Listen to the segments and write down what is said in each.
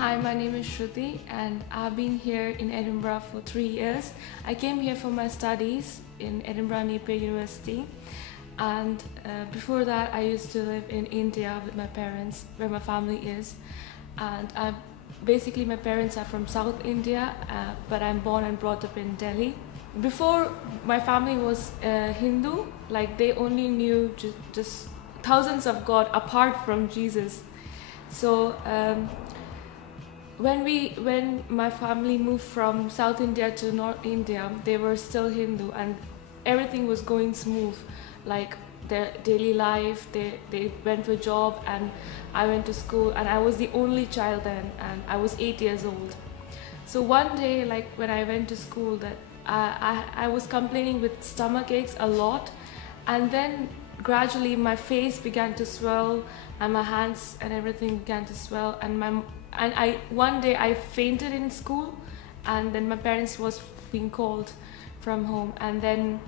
Hi, my name is Shruti and I've been here in Edinburgh for 3 years. I came here for my studies in Edinburgh University, and before that I used to live in India with my parents, where my family is. And basically my parents are from South India, but I'm born and brought up in Delhi. Before, my family was Hindu, like they only knew just thousands of God apart from Jesus. So when my family moved from South India to North India, they were still Hindu and everything was going smooth, like their daily life. They went for a job and I went to school, and I was the only child then, and I was 8 years old. So one day, like when I went to school, that I was complaining with stomach aches a lot, and then gradually my face began to swell and my hands and everything began to swell, and one day I fainted in school, and then my parents was being called from home, and then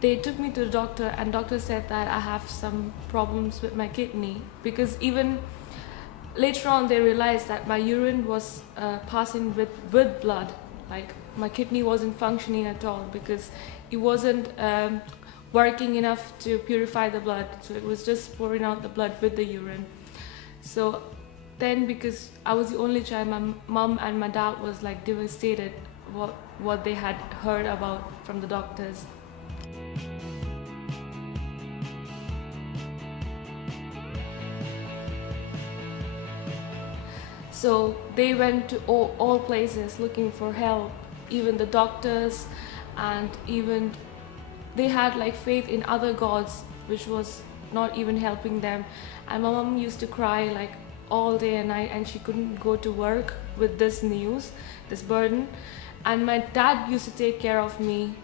they took me to the doctor, and doctor said that I have some problems with my kidney, because even later on they realized that my urine was passing with blood, like my kidney wasn't functioning at all because it wasn't working enough to purify the blood, so it was just pouring out the blood with the urine. So then, because I was the only child, my mom and my dad was like devastated what they had heard about from the doctors. So they went to all places looking for help, even the doctors, and even they had like faith in other gods, which was not even helping them. And my mom used to cry like all day and night, and she couldn't go to work with this news, this burden. And my dad used to take care of me,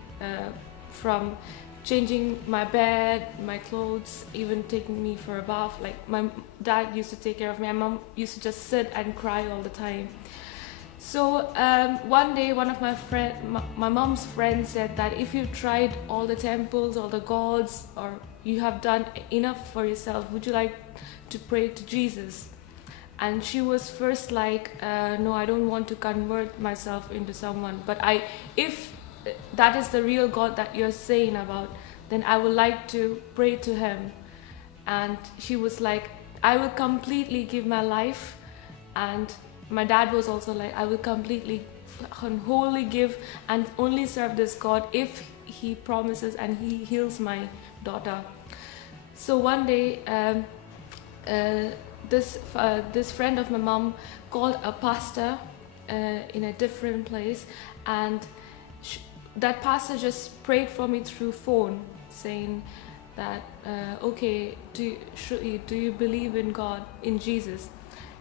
from changing my bed, my clothes, even taking me for a bath. Like my dad used to take care of me, and mom used to just sit and cry all the time. So one day, one of my mom's friends said that if you've tried all the temples, all the gods, or you have done enough for yourself, would you like to pray to Jesus? And she was first like, no, I don't want to convert myself into someone, but if that is the real God that you're saying about, then I would like to pray to him. And she was like, I will completely give my life. And my dad was also like, I will completely and wholly give and only serve this God if he promises and he heals my daughter. So one day, this friend of my mom called a pastor in a different place, and that pastor just prayed for me through phone, saying that okay, do you believe in God, in Jesus?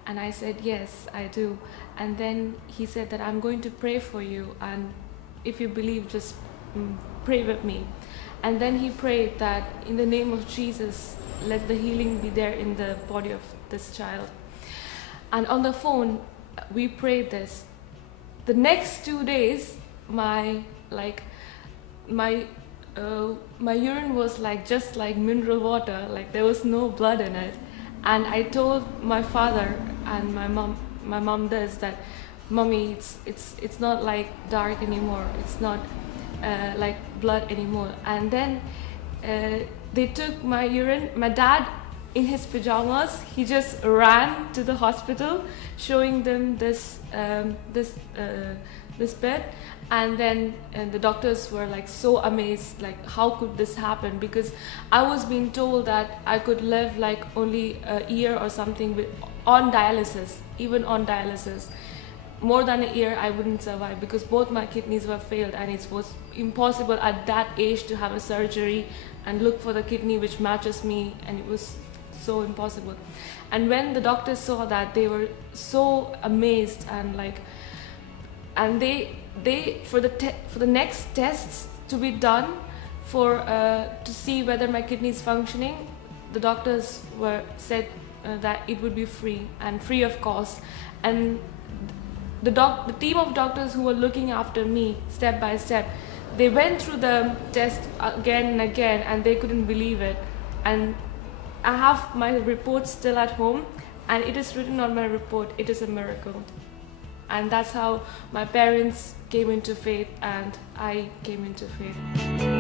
And I said, yes, I do. And then he said that I'm going to pray for you, and if you believe, just pray with me. And then he prayed that in the name of Jesus, let the healing be there in the body of this child. And on the phone, we prayed this. The next 2 days, my urine was like just like mineral water, like there was no blood in it. And I told my father and my mom this, that mommy, it's not like dark anymore, it's not like blood anymore. And then they took my urine. My dad, in his pajamas, he just ran to the hospital, showing them this bed. And then the doctors were like so amazed, like how could this happen? Because I was being told that I could live like only a year or something on dialysis. Even on dialysis, more than a year I wouldn't survive, because both my kidneys were failed, and it was impossible at that age to have a surgery and look for the kidney which matches me, and it was so impossible. And when the doctors saw that, they were so amazed, and they for the next tests to be done to see whether my kidney is functioning, the doctors said that it would be free of cost. And the team of doctors who were looking after me step by step, they went through the test again and again, and they couldn't believe it. And I have my reports still at home, and it is written on my report, it is a miracle. And that's how my parents came into faith and I came into faith.